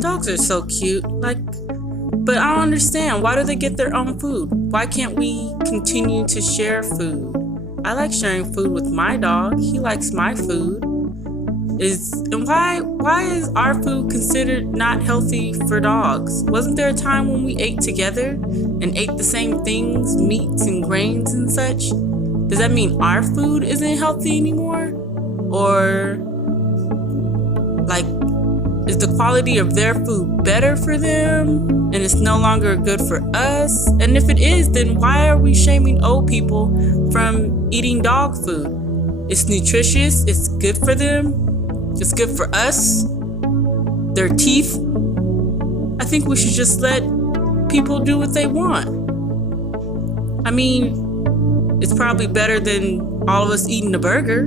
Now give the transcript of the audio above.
Dogs are so cute. But I don't understand. Why do they get their own food? Why can't we continue to share food? I like sharing food with my dog. He likes my food. Why is our food considered not healthy for dogs? Wasn't there a time when we ate together and ate the same things, meats and grains and such? Does that mean our food isn't healthy anymore? Or like is the quality of their food better for them and it's no longer good for us? And if it is, then why are we shaming old people from eating dog food? It's nutritious, it's good for them, it's good for us, their teeth. I think we should just let people do what they want. I mean, it's probably better than all of us eating a burger.